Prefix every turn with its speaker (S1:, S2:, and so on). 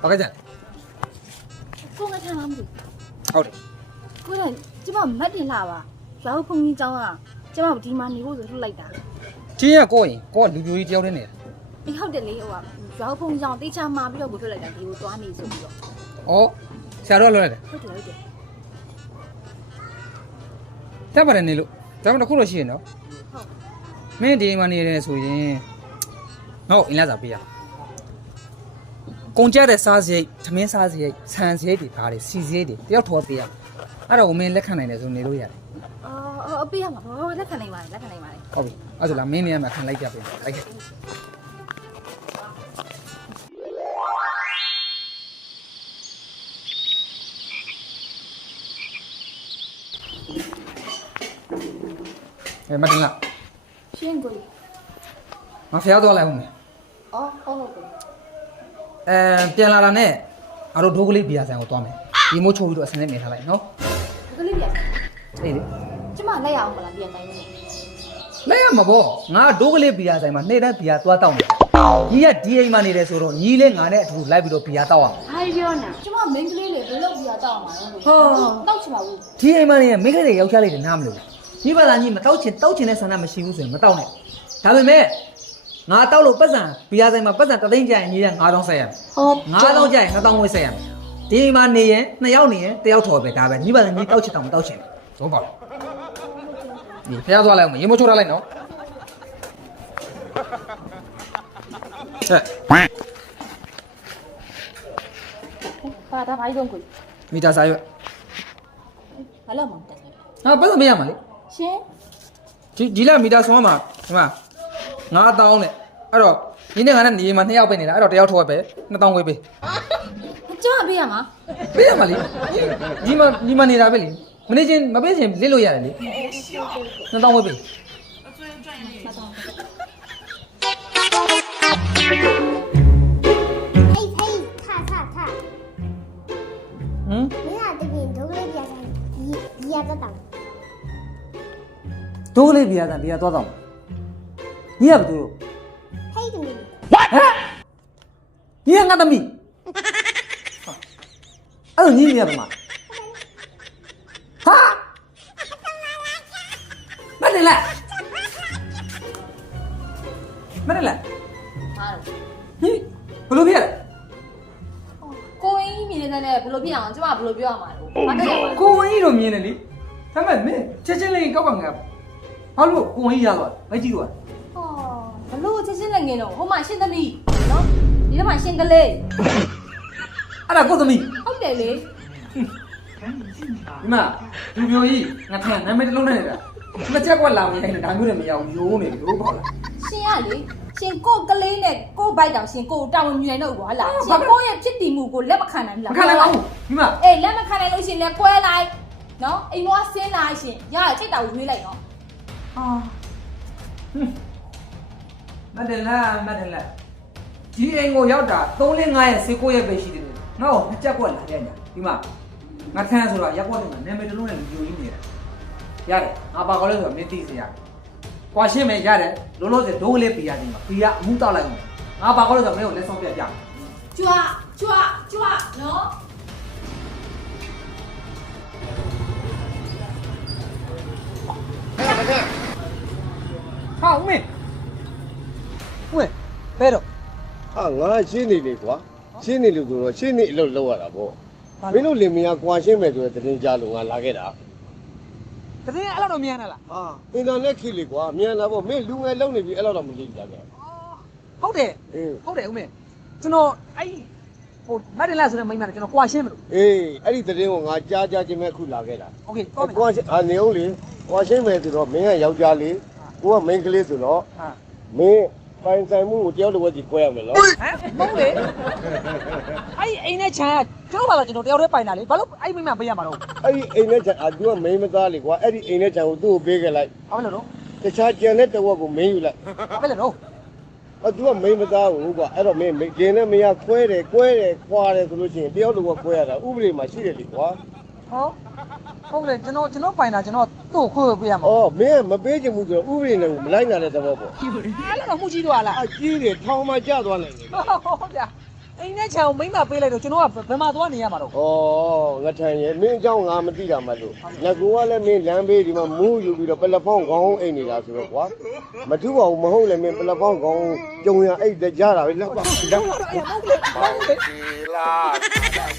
S1: ဘာကကြ
S2: ကိုငါထားလားမသိ
S1: ဟုတ်တယ်
S2: ကိုလည်းကျမမတ်တင်လာပါရောင်းဖုန်ကြီးကျောင်းကကျမဒီမှာနေဖို့ဆိုလှုပ်လိုက်တာ
S1: ချင်းရကိုရင်ကိုကလူပြိုကြီးတယောက်တည်းနေတာ
S2: အေးဟုတ်တယ်လေဟိုကရောင်းဖုန်ကြီးကျောင်းတိတ်ချမှာပြီးတော့ကိုထွက်လိုက်တာဒီကိုသွားနေဆိုပြီးတော့
S1: ဩဆရာတော်လွှတ်လိုက်တယ်
S2: ဟုတ်တယ်
S1: တက်ပါတယ်နေလို့ဒါမှမဟုတ်ခုလို့ရှိရင်နော်
S2: ဟုတ်
S1: မင်းဒီမှာနေရတယ်ဆိုရင်ဟုတ်အင်းလာစားပေးရကုန်ကြတဲ့စားစရိတ်သမင်းစားစရိတ်ဆန်စရိတ်တွေဒါတွေစီစရိတ်တွေတယောက်ထော်ပေးရအဲ့တော့မင်းလက်ခံနိုင်တယ်ဆိုနေလို့ရတယ်
S2: အော်အပေးရမှာဟောလက်ခံနိုင်ပါတယ်လက်ခံနိုင်ပါတယ်
S1: ဟုတ်ပြီအဲ့ဆိုလားမင်းနေရာမှာခံလိုက်ကြပေးလိုက်ခဲ့မတင်လား
S2: ရှင်းကို
S1: ငါဖျားသွားလိုက်ဦးမယ်
S2: အော်ဟုတ်ကဲ့
S1: ပြန်လာတာနဲ့အားတို့ဒိုးကလေးဘီယာဆိုင်ကိုသွားမယ်ဒီမိုးချိုးပြီးတော့အစနဲ့မြင်ထားလိုက်နော်
S2: ဒီကလေးပြ
S1: အေးလေ
S2: ကျမလက်ရအောင်မလားပြန်တိုင်းနေ
S1: လဲရမှာပေါ့ငါဒိုးကလေးဘီယာဆိုင်မှာနေ့တိုင်းဘီယာသွားတောက်နေကြီးကဒီအိမ်မှာနေတယ်ဆိုတော့ညီလေးငါနဲ့အတူလိုက်ပြီးတော့ဘီယာတောက်အောင်
S2: ဟာပြောနေကျမမင်းကလေးလေဘယ်လိုပြတောက်အောင်လဲတောက်ချင်ပါဘူး
S1: ဒီအိမ်မှာနေမိန်းကလေးတွေယောက်ျားလေးတွေနားမလို့ညီပါလားညီမတောက်ချင်တဲ့ဆန္ဒမရှိဘူးဆိုရင်မတောက်နဲ့ဒါပေမဲ့ငါတောက်လို့ပတ်စံဘီယာဆိုင်မှာပတ်စံတသိန်းကျရင်ညီက9000ဆက်ရမယ်
S2: ဟုတ်
S1: 9000ကျရင်2000ဝယ်ဆက်ရမယ်ဒီအိမ်မှာနေရင်2ယောက်နေရင်1ယောက်ထော်ပဲဒါပဲညီပါလားညီတောက်ချင်တော့မတောက်ချင်ဘူးဟုတ်ပါလားဒီဖျားသွားလိုက်အောင်ရေမိုးချိုးထားလိုက်နော်
S2: ပါတာဘာကြီးဆုံးကို
S1: မီတာစာရွက်
S2: ဘာလို့မှမတက်ဘူး
S1: ဟာပတ်စံမရမှာလေ
S2: ရှင်
S1: ဒီလက်မီတာဆုံးမှာဒီမှာ9000နဲ့အဲ့တော့ဒီနေ့ငါနဲ့နေမှာ2ယောက်ပဲနေတာအဲ့တော့1ယောက်ထော်ပဲ2000ဝေးပေး
S2: ကျမပေးရမှာ
S1: ပေးရမှာလေဒီမှာနေတာပဲလေမနေချင်းမပေးချင်းလစ်လို့ရတယ်လေ2000ဝေးပေး
S3: 嘿嘿，看看看，
S1: ဟမ်
S3: 你俩这边都来别上，别个当，
S1: ဒိုးလေးဘီယာတန်ဘီယာသွားတော့ညီကဘာလို့
S3: 嘿的你，
S1: ဟမ်ညီကငါသမီးအဲ့လိုညီနေရပါမဟာမနေလားမနေလား
S2: ဟာတော့
S1: ဟင်ဘလို့ဖြစ်ရလဲ
S2: ကိုအင်းမြင်နေတဲ့ဘယ်လိုပြအောင်ကျမဘယ်လိုပြောရမှာလို့မတက်ရပါဘူး
S1: ကိုဝင်ကြီးတော့မြင်တယ်လေဒါပေမဲ့မင်းချက်ချင်းလေးကောက်ကငါဘာလို့ကိုဝင်ကြီးရသွားမကြည့်တော့
S2: ဟောဘလို့ချက်ချင်းလည်းငင်တော့ဟိုမှာရှင်းသမီးနော်ဒီထဲမှာရှင်းကလေး
S1: အဲ့ဒါကိုသမီး
S2: ဟုတ်တယ်လေ
S1: ဒီမှာလူမျိုးကြီးငါထင်နာမည်တစ်လုံးနဲ့နေတာမချက်ကွက်လာဝင်နေတာဒါမျိုးတွေမရဘူးရိုးနေလို့ပေါ့လား
S2: ရှင်ရလေရှင်ကိုကလေးနဲ့ကိုဘိုက်တောင်ရှင်ကိုတာဝန်ယူနိုင်တော့ကွာလားရှင်ကိုရဲ့ဖြစ်တည်မှုကိုလက်မခံနိုင်ဘူးလား
S1: မခံနိုင်ပါဘူးဒီမှာ
S2: အေးလက်မခံနိုင်လို့ရှင်လည်းကွဲလိုက်နော်အိမ်မောဆင်းလိုက်ရှင်ရရချိတ်တာကိုရွေးလိုက်နော်
S1: မတ်တယ်လားဒီအိမ်ကိုရောက်တာ3-5ရက်6ရက်ပဲရှိတယ်ငါ့ကိုမချက်ကွက်လာတဲ့ညာဒီမှာငါထမ်းဆိုတော့ရက်ကွက်တွေမှာနာမည်တစ်လုံးနဲ့လူမျိုးကြီးနေတာရတယ်ငါပါကောလဲဆိုတော့မင်းသိစေရကွာရှင်းမယ်ရတယ်လုံးလုံးစဒိုးလေးပြရတယ်မှာပြရအမှုတောက်လိုက်အောင်ငါပါကောလဲဆိုတော့မင်းကိုလက်ဆောင်ပြပြ
S2: ကြွနော်
S1: ဟာဦးမေဘယ်တော့
S4: ဟာငါရှင်းနေလေကွာရှင်းနေလို့ဆိုတော့ရှင်းနေအလုပ်လုပ်ရတာပေါ့မင်းတို့လင်မယားကွာရှင်းမယ်ဆိုတဲ့သတင်းကြားလို့ငါလာခဲ့တာ
S1: တကယ်အဲ့လိုတော့မြန်လား
S4: ဟာအင်တာနက်ခေတ်လေကွာမြန်လာပေါ့မင်းလူငယ်လုံးနေပြီအဲ့လိုတော့မလေးကြခဲ့
S1: ဟုတ်တယ်
S4: အေး
S1: ဟုတ်တယ်ဦးမေကျွန်တော်အဲ့ဟိုမတ်တင်လာဆိုတဲ့မိန်းမနဲ့ကျွန်တော်ကွာရှင်းမလို့
S4: အေးအဲ့ဒီသတင်းကိုငါကြားချင်းပဲအခုလာခဲ့တာ
S1: โอเคတော့မယ်
S4: ကွာရှင်းနေအောင်လေကွာရှင်းမယ်ဆိုတော့မင်းကယောက်ျားလေးကိုကမိန်းကလေးဆိုတော့
S1: ဟာ
S4: မင်းပိုင်ဆိုင်မှုကိုတယောက်တစ်ဝက်ကြီး꿰ရမယ်နော်
S1: ဟမ်မဟုတ်လေအဲ့အိမ်နဲ့ချမ်းကကျွန်တော်ပါလားကျွန်တော်တယောက်တည်းပိုင်တာလေဘာလို့အဲ့မိန်းမပေးရမှာတော့
S4: အဲ့ဒီအိမ်နဲ့ချန်သူကမိန်းမသားလေကွာအဲ့ဒီအိမ်နဲ့ချန်ကိုသူ့ကိုပေးခဲ့လိုက်
S1: ဘာဖြစ်လို့တော့
S4: တခြားကြံတဲ့တစ်ဝက်ကိုမင်းယူလိုက်
S1: ဘာဖြစ်လို့တော့
S4: သူကမိန်းမသားဘူးကွာအဲ့တော့မင်းကျင်းနဲ့မရခွဲတယ်ခွာတယ်ဆိုလို့ရှိရင်တယောက်တစ်ဝက်ခွဲရတာဥပဒေမှာရှိတယ်လေကွာ
S1: ဟောဟုတ်လေကျွန်တော်ပိုင်တာကျွန်တော်သူ့ကိုခွေပေးရမှာ
S4: အော်မင်းကမပေးချင်ဘူးဆိုတော့ဥပဒေနဲ့မလိုက်နိုင်တဲ့သဘောပေါ့
S1: အဲ့လိုတော့မှုကြီးသွားလား
S4: အကြီးတယ်ထောင်မှကျသွားနိုင်တယ်
S1: ဟုတ်ဗျာအိမ်နဲ့ချောင်မိမပေးလိုက်တော့ကျွန်တော်ကဘယ်မှာသွားနေရမှာတော့
S4: ဩငါထန်ရဲ့မင်းအကြောင်းငါမသိတာမလို့ငါကူကလည်းမင်းလမ်းဘေးဒီမှာမူးယူပြီးတော့ပလက်ဖောင်းခေါင်းအိတ်နေတာဆိုတော့ကွာမထူပါဘူးမဟုတ်လည်းမင်းပလက်ဖောင်းခေါင်းကြုံရအိတ်ကြတာပဲလက်ပါလက်ပါ